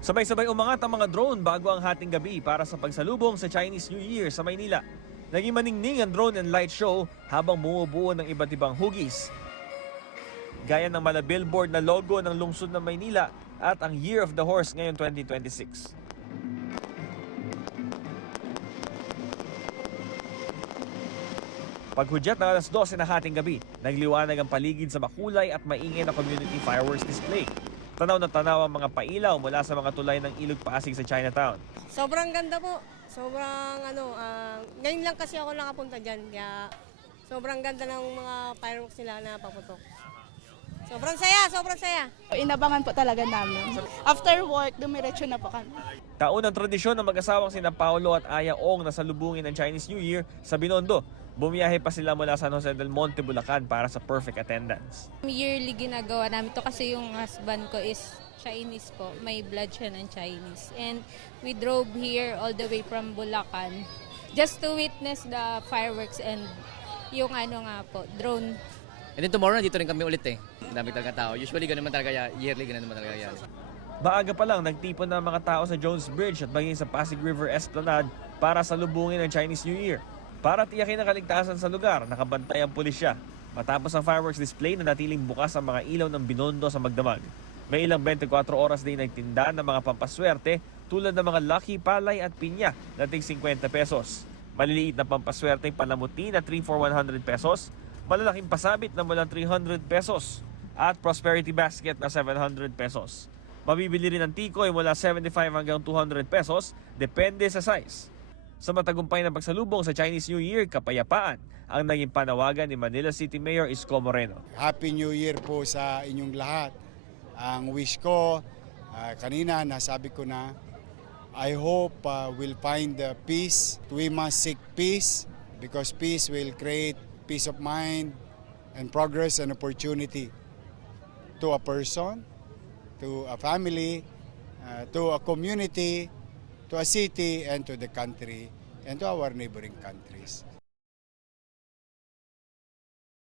Sabay-sabay umangat ang mga drone bago ang hating gabi para sa pagsalubong sa Chinese New Year sa Maynila. Naging maningning ang drone and light show habang bumubuo ng iba't ibang hugis. Gaya ng mala billboard na logo ng lungsod ng Maynila at ang Year of the Horse ngayong 2026. Paghudyat ng alas 12 na hating gabi, nagliwanag ang paligid sa makulay at maingay na community fireworks display. Tanaw na tanaw ang mga pailaw mula sa mga tulay ng Ilog Pasig sa Chinatown. Sobrang ganda po. Sobrang ngayon lang kasi ako nakapunta dyan. Kaya sobrang ganda ng mga fireworks nila na paputok. Sobrang saya, sobrang saya. Inabangan po talaga namin. After work, dumiretso na po kami. Taon ng tradisyon ng mag-asawang sina Paolo at Aya Ong na salubungin ng Chinese New Year sa Binondo. Bumiyahe pa sila mula San Jose del Monte, Bulacan para sa perfect attendance. Yearly ginagawa namin to kasi yung husband ko is Chinese po. May blood siya ng Chinese. And we drove here all the way from Bulacan just to witness the fireworks and yung drone. And then tomorrow, dito rin kami ulit eh. Ang dami talaga tao. Usually, ganun naman talaga yearly, ganun naman talaga yan. Maaga pa lang, nagtipon na mga tao sa Jones Bridge at maging sa Pasig River Esplanade para salubungin ang Chinese New Year. Para tiyakin ang kaligtasan sa lugar, nakabantay ang pulisya. Matapos ang fireworks display, nanatiling bukas ang mga ilaw ng Binondo sa magdamag. May ilang 24 oras din nagtinda ng mga pampaswerte tulad ng mga lucky palay at pinya na tig 50 pesos. Maliliit na pampaswerte panamuti na 3 for 100 pesos, malalaking pasabit na mula 300 pesos at prosperity basket na 700 pesos. Mabibili rin ang tikoy mula 75 hanggang 200 pesos, depende sa size. Sa matagumpay na pagsalubong sa Chinese New Year, kapayapaan ang naging panawagan ni Manila City Mayor Isko Moreno. Happy New Year po sa inyong lahat. Ang wish ko, kanina nasabi ko na, I hope we'll find peace. We must seek peace because peace will create peace of mind and progress and opportunity to a person, to a family, to a community, to a city, and to the country, and to our neighboring countries.